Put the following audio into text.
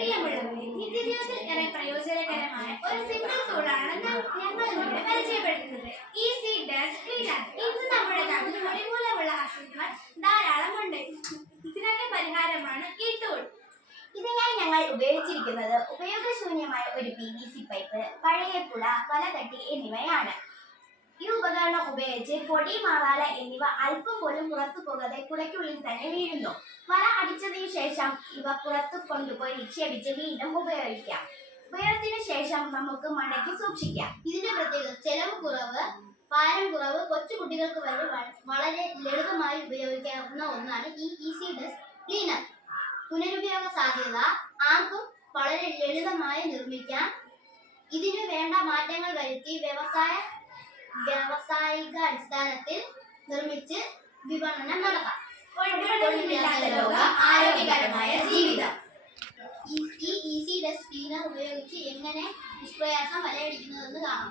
പ്രിയമുള്ളവരെ, നിത്യജീവിതത്തിൽ ഏറെ പ്രയോജനകരമായ ഒരു സിമ്പിൾ ടൂളാണ് ഞങ്ങൾ ഇവിടെ പരിചയപ്പെടുത്തുന്നത്. Easy dust cleaner. ഇന്ന് നമ്മുടെ നാട്ടിൽ മുടി മൂലമുള്ള അസുഖങ്ങൾ ധാരാളമുണ്ട്. ഇതിനൊക്കെ പരിഹാരമാണ് ഈ ടൂൾ. ഇതിനായി ഞങ്ങൾ ഉപയോഗിച്ചിരിക്കുന്നത് ഉപയോഗശൂന്യമായ ഒരു PVC പൈപ്പ്, പഴയ കുള, വലതട്ടി എന്നിവയാണ്. ഈ ഉപകരണം ഉപയോഗിച്ച് പൊടി, മാറാല എന്നിവ അല്പം പോലും പുറത്തു പോകാതെ കുടയ്ക്കുള്ളിൽ തന്നെ വീഴുന്നു. വല അടിച്ചതിനു ശേഷം ഇവ പുറത്തു കൊണ്ടുപോയി നിക്ഷേപിച്ച് വീണ്ടും ഉപയോഗിക്കാം. ഉപയോഗത്തിനു ശേഷം നമുക്ക് മടക്കി സൂക്ഷിക്കാം. ഇതിന്റെ പ്രത്യേകത ചെലവ് കുറവ്, ഭാരം കുറവ്, കൊച്ചു കുട്ടികൾക്ക് വരെ വളരെ ലളിതമായി ഉപയോഗിക്കാവുന്ന ഒന്നാണ് ഈ ഈസി ഡസ്റ്റ് ക്ലീനർ. പുനരുപയോഗ സാധ്യത, ആർക്കും വളരെ ലളിതമായി നിർമ്മിക്കാം. ഇതിനു വേണ്ട മാറ്റങ്ങൾ വരുത്തി വ്യാവസായിക അടിസ്ഥാനത്തിൽ നിർമ്മിച്ച് വിപണനം നടത്താം. ആരോഗ്യകരമായ ജീവിതം. ഈ ഈസി ഡസ്റ്റ് ക്ലീനർ ഉപയോഗിച്ച് എങ്ങനെ നിഷ്പ്രയാസം വലയടിക്കുന്നതെന്ന് കാണാം.